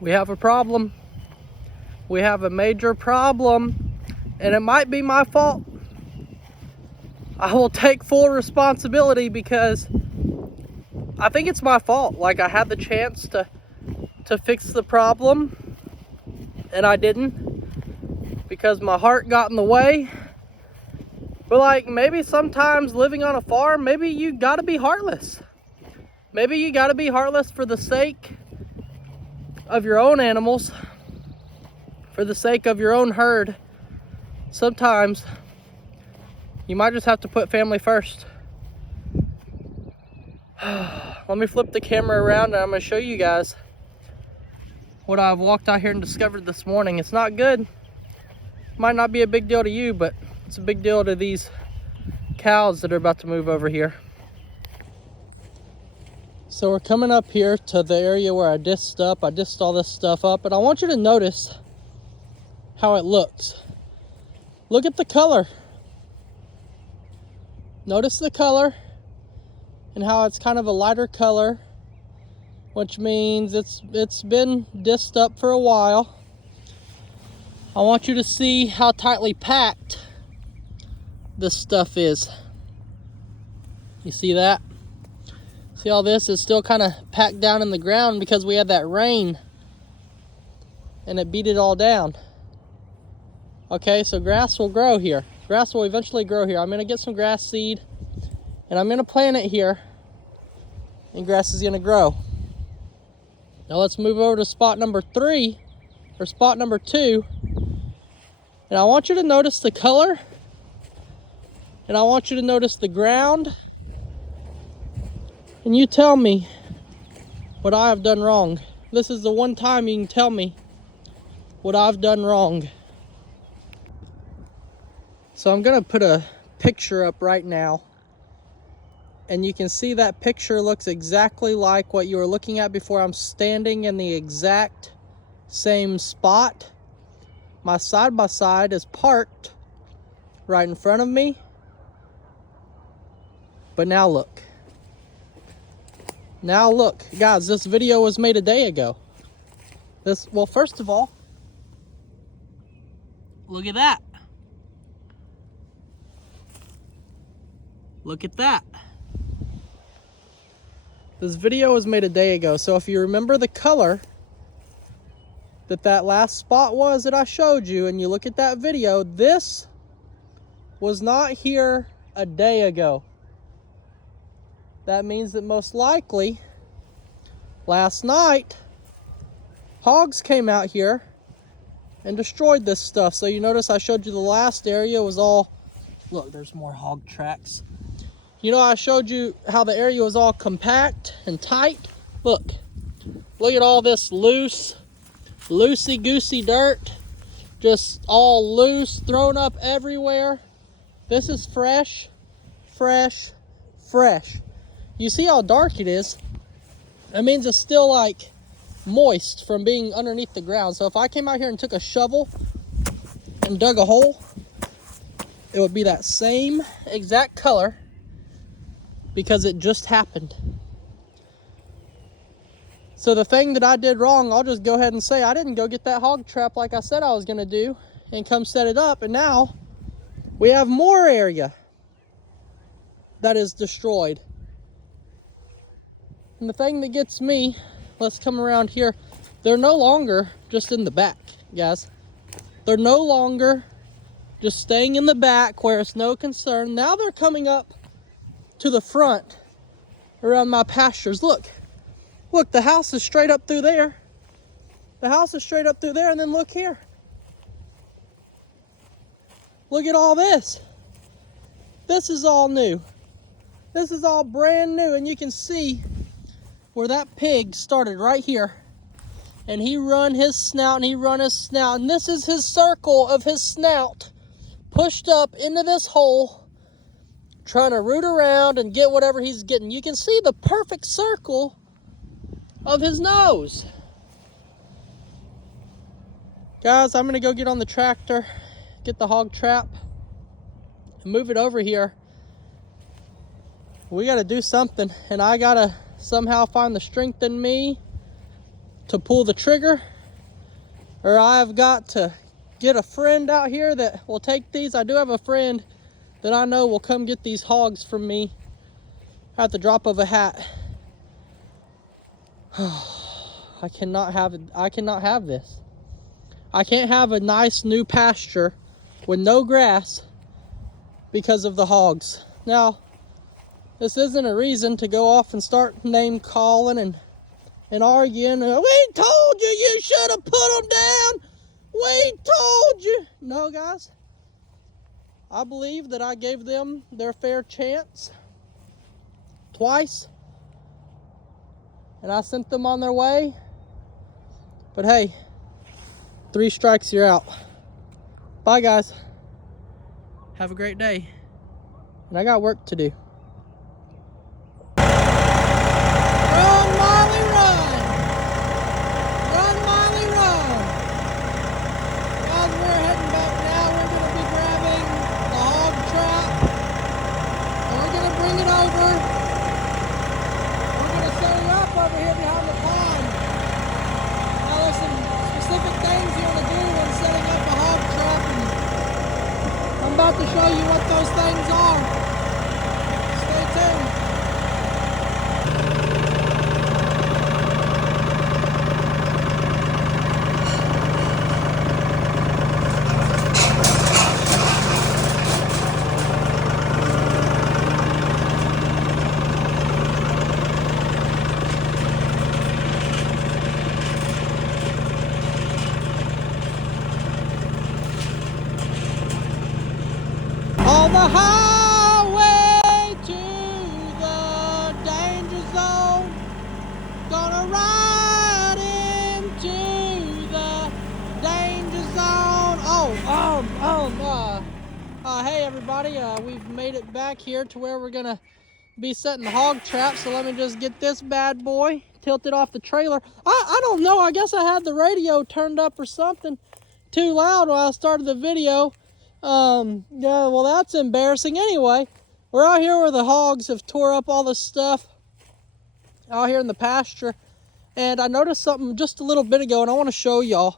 We have a problem. We have a major problem, and it might be my fault. I will take full responsibility because I think it's my fault. Like, I had the chance to fix the problem, and I didn't because my heart got in the way. But like, maybe sometimes living on a farm, maybe you gotta be heartless. Maybe you gotta be heartless for the sake of your own animals, for the sake of your own herd. Sometimes you might just have to put family first. Let me flip the camera around and I'm gonna show you guys what I've walked out here and discovered this morning. It's not good. Might not be a big deal to you, but it's a big deal to these cows that are about to move over here. So we're coming up here to the area where I dissed all this stuff up, and I want you to notice how it looks. Look at the color. Notice the color and how it's kind of a lighter color, which means it's been dissed up for a while. I want you to see how tightly packed this stuff is. You see that? See all this is still kind of packed down in the ground because we had that rain and it beat it all down. Okay, so grass will grow here. Grass will eventually grow here. I'm gonna get some grass seed and I'm gonna plant it here, and grass is gonna grow. Now let's move over to spot number 3, or spot number 2. And I want you to notice the color, and I want you to notice the ground, and you tell me what I have done wrong. This is the one time you can tell me what I've done wrong. So I'm gonna put a picture up right now, and you can see that picture looks exactly like what you were looking at before. I'm standing in the exact same spot. My side-by-side is parked right in front of me. But now look. Now look. Guys, this video was made a day ago. Well, first of all, look at that. Look at that. This video was made a day ago. So if you remember the color that last spot was that I showed you, and you look at that video, this was not here a day ago. That means that most likely last night hogs came out here and destroyed this stuff. So you notice I showed you the last area was all, look, there's more hog tracks. You know, I showed you how the area was all compact and tight. Look at all this loosey-goosey dirt, just all loose, thrown up everywhere. This is fresh, fresh, fresh. You see how dark it is? That means it's still like moist from being underneath the ground. So if I came out here and took a shovel and dug a hole, it would be that same exact color because it just happened. So the thing that I did wrong, I'll just go ahead and say I didn't go get that hog trap like I said I was gonna do and come set it up, and now we have more area that is destroyed. And the thing that gets me, let's come around here, they're no longer just in the back, guys. They're no longer just staying in the back where it's no concern. Now they're coming up to the front around my pastures. Look, the house is straight up through there. The house is straight up through there, and then look here. Look at all this. This is all new. This is all brand new, and you can see where that pig started right here. And he run his snout, and he run his snout, and this is his circle of his snout pushed up into this hole, trying to root around and get whatever he's getting. You can see the perfect circle of his nose. Guys, I'm gonna go get on the tractor, get the hog trap, and move it over here. We gotta do something, and I gotta somehow find the strength in me to pull the trigger, or I've got to get a friend out here that will take these. I do have a friend that I know will come get these hogs from me at the drop of a hat. I cannot have this. I can't have a nice new pasture with no grass because of the hogs. Now, this isn't a reason to go off and start name calling and arguing. We told you you should have put them down. We told you. No, guys. I believe that I gave them their fair chance twice, and I sent them on their way. But hey, 3 strikes, you're out. Bye, guys. Have a great day. And I got work to do. Run, Molly, run! Run, Molly, run! Guys, we're heading back now. We're going to be grabbing the hog trap, and we're going to bring it over. We're going to set it up over here behind the pond. Now, there's some specific things you want to do when setting up a hog trap, and I'm about to show you what those things are. Stay tuned. On the highway to the danger zone, gonna ride into the danger zone. Hey everybody, we've made it back here to where we're gonna be setting the hog trap. So let me just get this bad boy tilted off the trailer. I don't know, I guess I had the radio turned up or something too loud when I started the video. Yeah, well, that's embarrassing. Anyway, we're out here where the hogs have tore up all this stuff out here in the pasture, and I noticed something just a little bit ago, and I want to show y'all.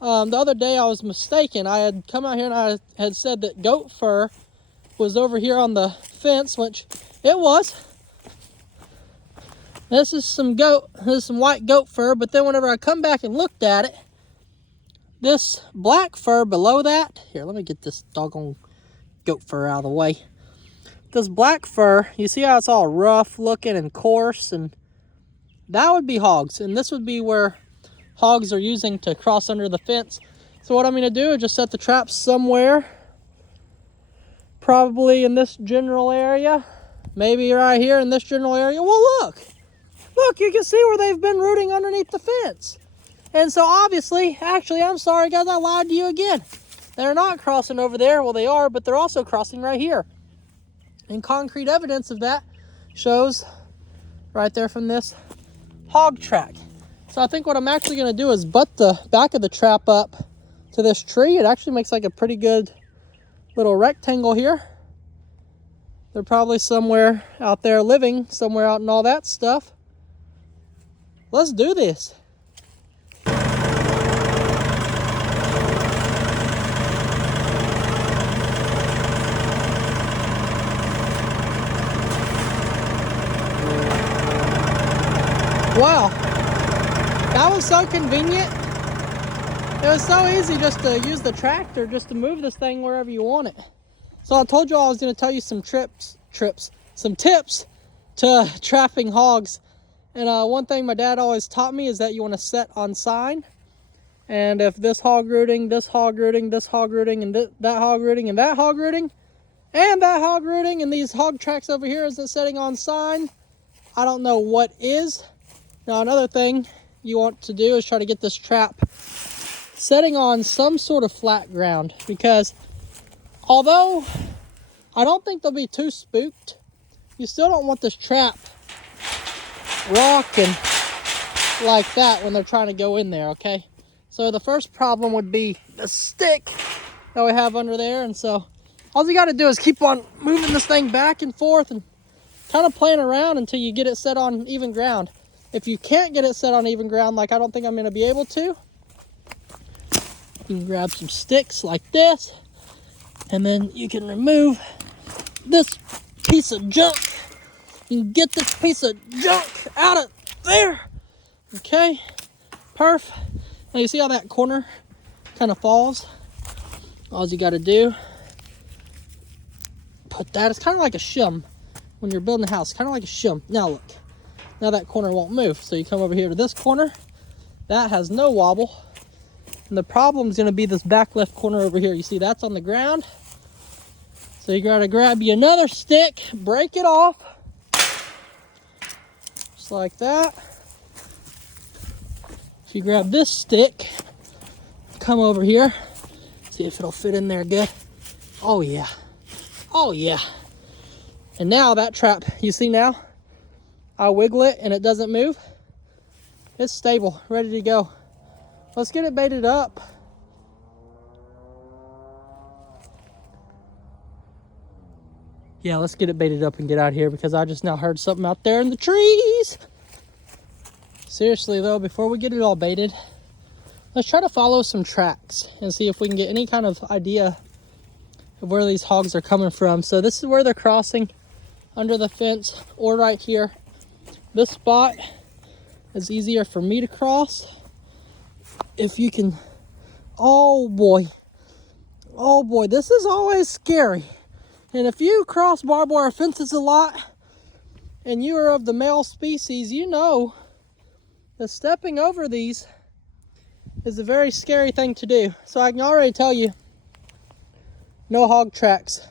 The other day I was mistaken. I had come out here and I had said that goat fur was over here on the fence, which it was. This is some white goat fur, but then whenever I come back and looked at it, this black fur below that, here, let me get this doggone goat fur out of the way. This black fur, you see how it's all rough looking and coarse, and that would be hogs. And this would be where hogs are using to cross under the fence. So what I'm going to do is just set the trap somewhere, probably in this general area, maybe right here in this general area. Well, look, you can see where they've been rooting underneath the fence. And so obviously, actually, I'm sorry guys, I lied to you again. They're not crossing over there. Well, they are, but they're also crossing right here. And concrete evidence of that shows right there from this hog track. So I think what I'm actually gonna do is butt the back of the trap up to this tree. It actually makes like a pretty good little rectangle here. They're probably somewhere out there living, somewhere out in all that stuff. Let's do this. Wow, that was so convenient. It was so easy just to use the tractor just to move this thing wherever you want it. So I told you I was going to tell you some tips to trapping hogs. And one thing my dad always taught me is that you want to set on sign. And if this hog rooting, this hog rooting, this hog rooting, and that hog rooting, and that hog rooting, and that hog rooting, and these hog tracks over here isn't setting on sign, I don't know what is. Now another thing you want to do is try to get this trap setting on some sort of flat ground, because although I don't think they'll be too spooked, you still don't want this trap rocking like that when they're trying to go in there, okay? So the first problem would be the stick that we have under there, and so all you got to do is keep on moving this thing back and forth and kind of playing around until you get it set on even ground. If you can't get it set on even ground, like I don't think I'm gonna be able to, you can grab some sticks like this, and then you can remove this piece of junk. You can get this piece of junk out of there. Okay, perf. Now you see how that corner kind of falls? All you gotta do, put that, it's kind of like a shim. When you're building a house, kind of like a shim. Now look, now that corner won't move. So you come over here to this corner, that has no wobble. And the problem is gonna be this back left corner over here. You see that's on the ground. So you gotta grab you another stick, break it off, just like that. If you grab this stick, come over here, see if it'll fit in there good. Oh yeah, oh yeah. And now that trap, you see now, I wiggle it and it doesn't move. It's stable, ready to go. Let's get it baited up. Yeah, let's get it baited up and get out of here because I just now heard something out there in the trees. Seriously though, before we get it all baited, let's try to follow some tracks and see if we can get any kind of idea of where these hogs are coming from. So this is where they're crossing, under the fence or right here. This spot is easier for me to cross. If you can, oh boy, this is always scary. And if you cross barbed wire fences a lot and you are of the male species, you know that stepping over these is a very scary thing to do. So I can already tell you, no hog tracks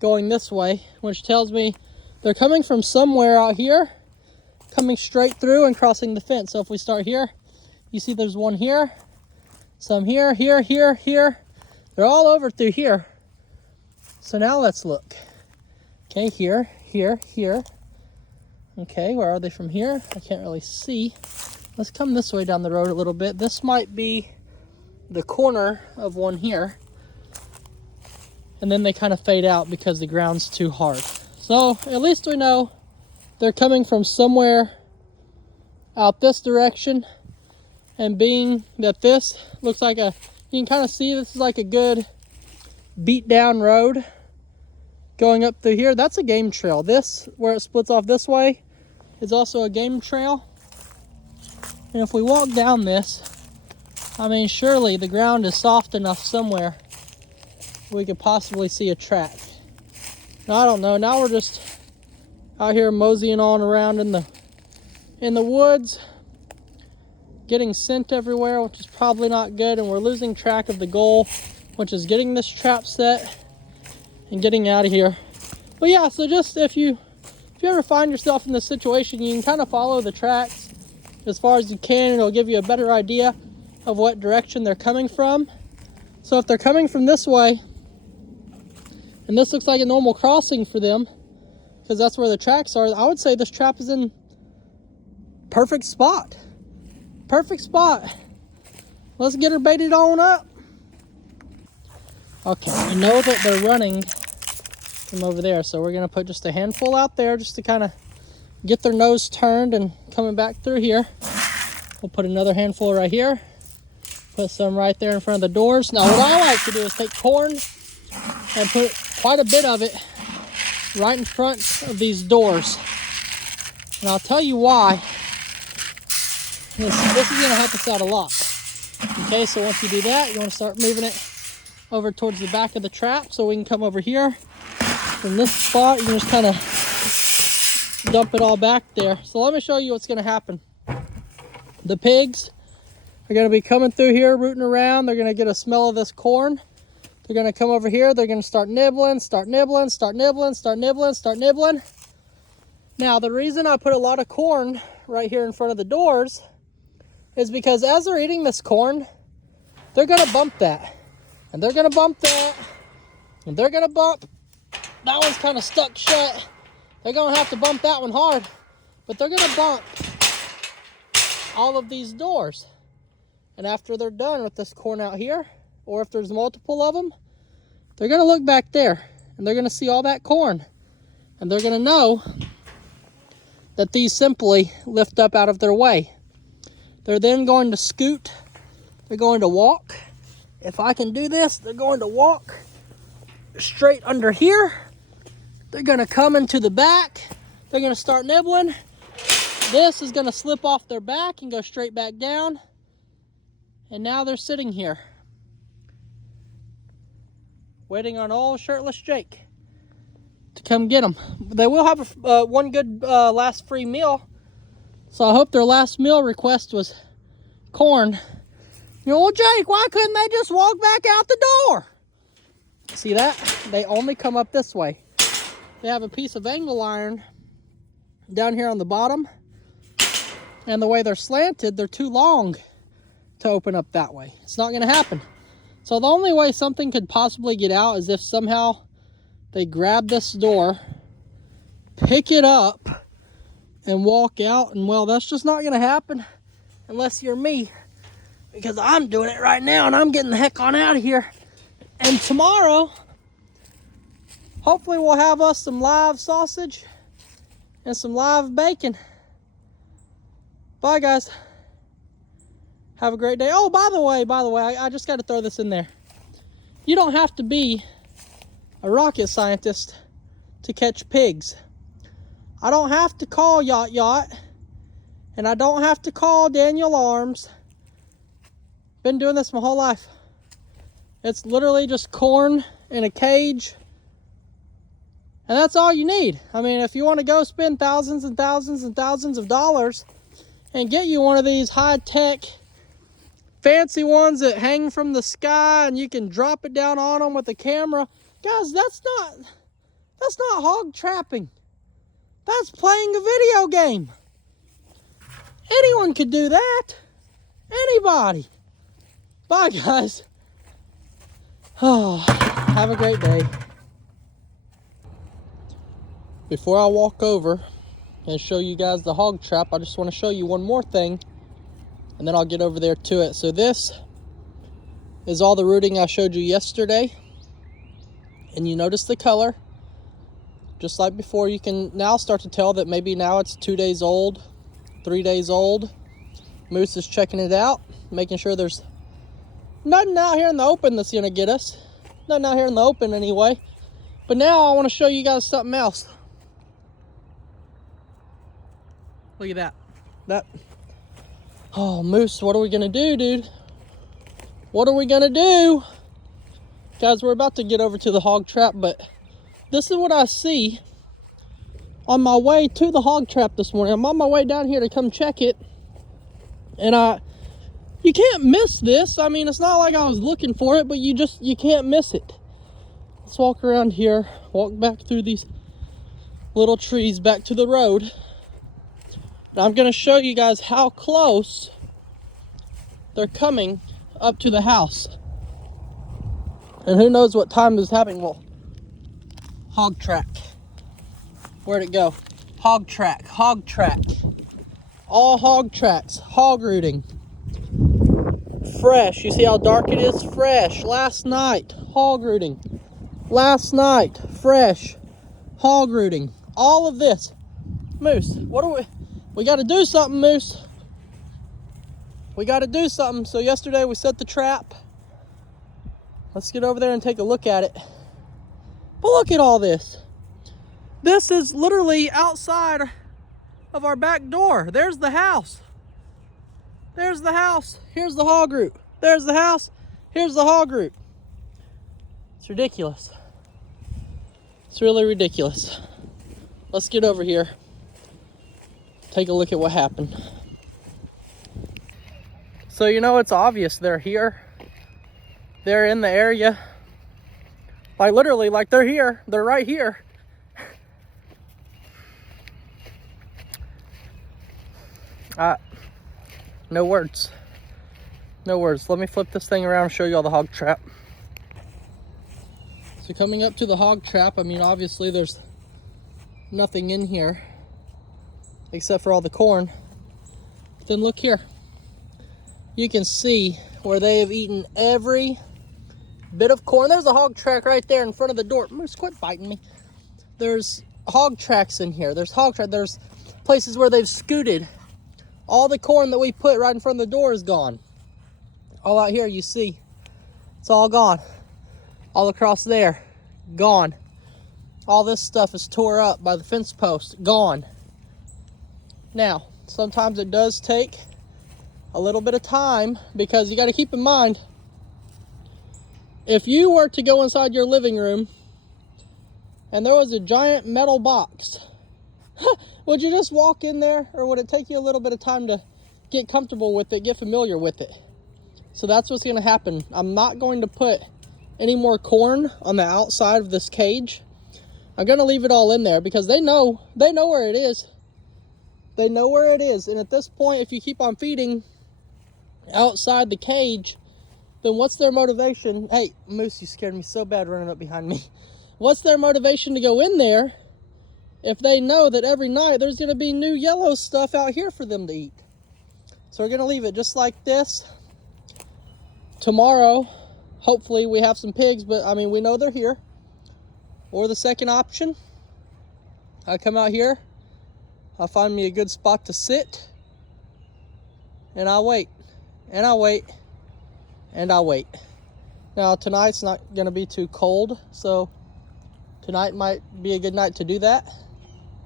going this way, which tells me they're coming from somewhere out here, coming straight through and crossing the fence. So if we start here, you see there's one here, some here, here, here, here. They're all over through here. So now let's look. Okay, here, here, here. Okay, where are they from here? I can't really see. Let's come this way down the road a little bit. This might be the corner of one here. And then they kind of fade out because the ground's too hard. So at least we know they're coming from somewhere out this direction. And being that this looks like a, you can kind of see this is like a good beat down road going up through here. That's a game trail. This, where it splits off this way, is also a game trail. And if we walk down this, I mean, surely the ground is soft enough somewhere we could possibly see a track. Now, I don't know. Now we're just out here moseying on around in the woods, getting scent everywhere, which is probably not good, and we're losing track of the goal, which is getting this trap set and getting out of here. But yeah, so just if you ever find yourself in this situation, you can kind of follow the tracks as far as you can, and it'll give you a better idea of what direction they're coming from. So if they're coming from this way, and this looks like a normal crossing for them, because that's where the tracks are, I would say this trap is in perfect spot. Perfect spot. Let's get her baited on up. Okay, I know that they're running from over there, so we're gonna put just a handful out there just to kind of get their nose turned and coming back through here. We'll put another handful right here. Put some right there in front of the doors. Now what I like to do is take corn and put quite a bit of it right in front of these doors. And I'll tell you why. This is gonna help us out a lot. Okay, so once you do that, you wanna start moving it over towards the back of the trap so we can come over here. From this spot, you can just kind of dump it all back there. So let me show you what's gonna happen. The pigs are gonna be coming through here, rooting around. They're gonna get a smell of this corn. They're gonna come over here. They're gonna start nibbling, start nibbling, start nibbling, start nibbling, start nibbling. Now, the reason I put a lot of corn right here in front of the doors is because as they're eating this corn, they're gonna bump that. And they're gonna bump that. And they're gonna bump. That one's kind of stuck shut. They're gonna have to bump that one hard. But they're gonna bump all of these doors. And after they're done with this corn out here, or if there's multiple of them, they're gonna look back there and they're gonna see all that corn. And they're gonna know that these simply lift up out of their way. They're then going to scoot. They're going to walk. If I can do this, they're going to walk straight under here. They're going to come into the back. They're going to start nibbling. This is going to slip off their back and go straight back down. And now they're sitting here, waiting on old shirtless Jake to come get them. They will have one good last free meal. So I hope their last meal request was corn. You know, well, Jake, why couldn't they just walk back out the door? See that? They only come up this way. They have a piece of angle iron down here on the bottom. And the way they're slanted, they're too long to open up that way. It's not going to happen. So the only way something could possibly get out is if somehow they grab this door, pick it up, and walk out. And well, that's just not going to happen unless you're me, because I'm doing it right now and I'm getting the heck on out of here. And tomorrow, hopefully we'll have us some live sausage and some live bacon. Bye, guys. Have a great day. Oh, by the way, I just got to throw this in there. You don't have to be a rocket scientist to catch pigs. I don't have to call Yacht, and I don't have to call Daniel Arms. Been doing this my whole life. It's literally just corn in a cage, and that's all you need. I mean, if you want to go spend thousands and thousands and thousands of dollars and get you one of these high-tech fancy ones that hang from the sky and you can drop it down on them with a camera, guys, that's not hog trapping. That's playing a video game. Anyone could do that. Anybody. Bye, guys. Oh, have a great day. Before I walk over and show you guys the hog trap, I just want to show you one more thing, and then I'll get over there to it. So this is all the rooting I showed you yesterday, and you notice the color. Just like before, you can now start to tell that maybe now it's 2 days old, 3 days old. Moose is checking it out, making sure there's nothing out here in the open that's gonna get us. Nothing out here in the open anyway. But now I want to show you guys something else. Look at that. Oh, Moose, what are we gonna do, dude? What are we gonna do? Guys, we're about to get over to the hog trap, but this is what I see on my way to the hog trap this morning. I'm on my way down here to come check it, and you can't miss this. I mean, it's not like I was looking for it, but you can't miss it. Let's walk around here, walk back through these little trees back to the road. I'm going to show you guys how close they're coming up to the house. And who knows what time is happening. Well, hog track. Where'd it go? Hog track. All hog tracks. Hog rooting. Fresh. You see how dark it is? Fresh. Last night, hog rooting. Last night, fresh. Hog rooting. All of this. Moose, what are we got to do something, Moose. We got to do something. So yesterday we set the trap. Let's get over there and take a look at it. But look at all this. This is literally outside of our back door. There's the house. There's the house. Here's the hog root. There's the house. Here's the hog root. It's ridiculous. It's really ridiculous. Let's get over here. Take a look at what happened. So, you know, it's obvious they're here. They're in the area. Like, literally, like they're here. They're right here. No words. No words. Let me flip this thing around and show you all the hog trap. So coming up to the hog trap, I mean, obviously there's nothing in here except for all the corn. But then look here. You can see where they have eaten every bit of corn. There's a hog track right there in front of the door. Moose, quit biting me. There's hog tracks in here. There's hog track. There's places where they've scooted. All the corn that we put right in front of the door is gone. All out here, you see, it's all gone. All across there, gone. All this stuff is tore up by the fence post, gone. Now, sometimes it does take a little bit of time, because you got to keep in mind, if you were to go inside your living room and there was a giant metal box, would you just walk in there, or would it take you a little bit of time to get comfortable with it, get familiar with it? So that's what's going to happen. I'm not going to put any more corn on the outside of this cage. I'm going to leave it all in there because they know where it is. They know where it is. And at this point, if you keep on feeding outside the cage, then what's their motivation? Hey, Moose, you scared me so bad running up behind me. What's their motivation to go in there if they know that every night there's going to be new yellow stuff out here for them to eat? So we're going to leave it just like this. Tomorrow, hopefully we have some pigs, but I mean, we know they're here. Or the second option, I come out here, I find me a good spot to sit, and I wait, and I wait, and I wait. Now tonight's not going to be too cold, so tonight might be a good night to do that.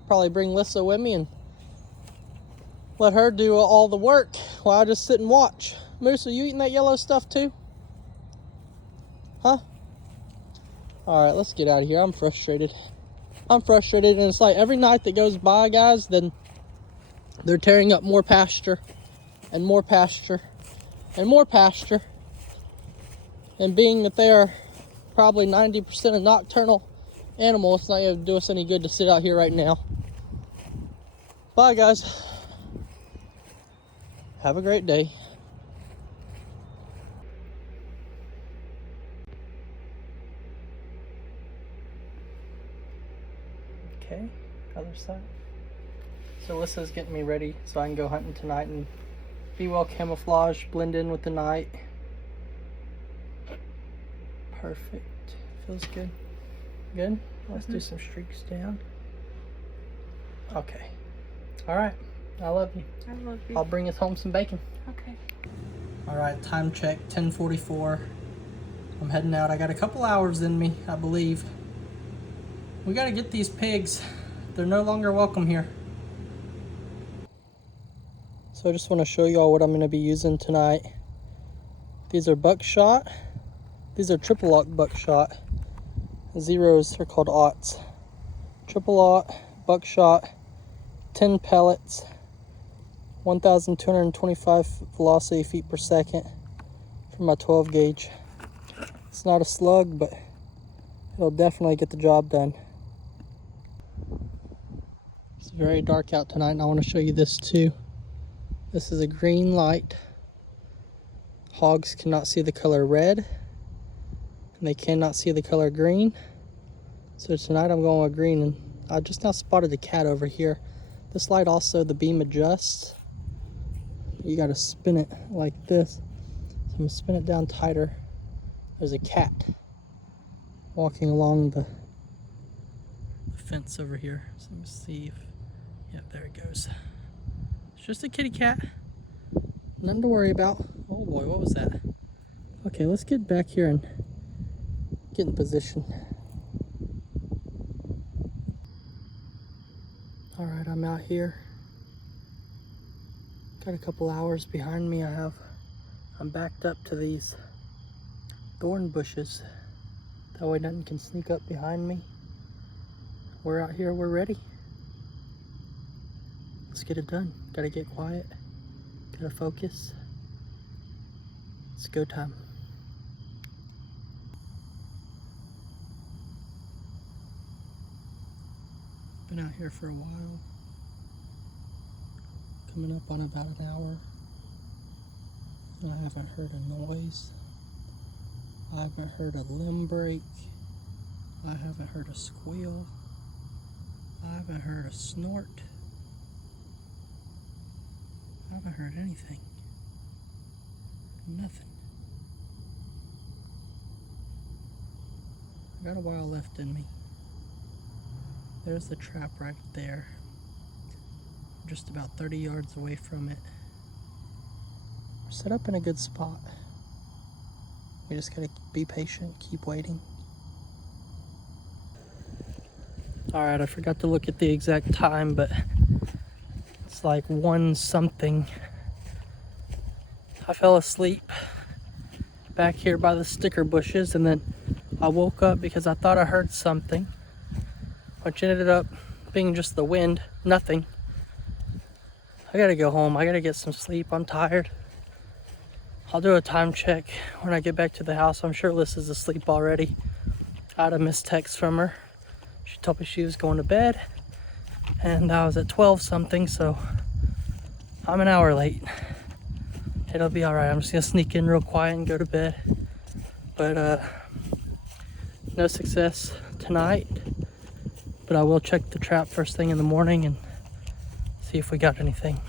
Probably bring Lissa with me and let her do all the work while I just sit and watch. Moose, are you eating that yellow stuff too? Huh? Alright, let's get out of here. I'm frustrated. I'm frustrated, and it's like every night that goes by, guys, then they're tearing up more pasture and more pasture and more pasture. And being that they are probably 90% a nocturnal animal, it's not going to do us any good to sit out here right now. Bye, guys. Have a great day. Okay, other side. So Alyssa's getting me ready so I can go hunting tonight and be well camouflaged, blend in with the night. Perfect. Feels good. Good? Let's do some streaks down. Okay. Alright. I love you. I love you. I'll bring us home some bacon. Okay. Alright, time check, 10:44. I'm heading out. I got a couple hours in me, I believe. We gotta get these pigs. They're no longer welcome here. So I just want to show y'all what I'm going to be using tonight. These are buckshot. These are triple aught buckshot. Zeros are called aughts. Triple aught buckshot, 10 pellets, 1,225 velocity feet per second for my 12 gauge. It's not a slug, but it'll definitely get the job done. It's very dark out tonight, and I want to show you this too. This is a green light. Hogs cannot see the color red, and they cannot see the color green. So tonight I'm going with green, and I just now spotted a cat over here. This light also, the beam adjusts. You got to spin it like this. So I'm going to spin it down tighter. There's a cat walking along the fence over here. So let me see if, yeah, there it goes. It's just a kitty cat. Nothing to worry about. Oh boy, what was that? Okay, let's get back here and get in position. Alright, I'm out here. Got a couple hours behind me. I'm backed up to these thorn bushes. That way nothing can sneak up behind me. We're out here, we're ready. Let's get it done. Gotta get quiet. Gotta focus. It's go time. Been out here for a while. Coming up on about an hour. And I haven't heard a noise. I haven't heard a limb break. I haven't heard a squeal. I haven't heard a snort. I haven't heard anything. Nothing. I got a while left in me. There's the trap right there. I'm just about 30 yards away from it. We're set up in a good spot. We just gotta be patient, keep waiting. Alright, I forgot to look at the exact time, but it's like 1 something. I fell asleep back here by the sticker bushes, and then I woke up because I thought I heard something, which ended up being just the wind. Nothing. I gotta go home. I gotta get some sleep. I'm tired. I'll do a time check when I get back to the house. I'm sure Liz is asleep already. I had a missed text from her. She told me she was going to bed, and I was at 12 something, so I'm an hour late. It'll be alright. I'm just gonna sneak in real quiet and go to bed. But no success tonight. But I will check the trap first thing in the morning and see if we got anything.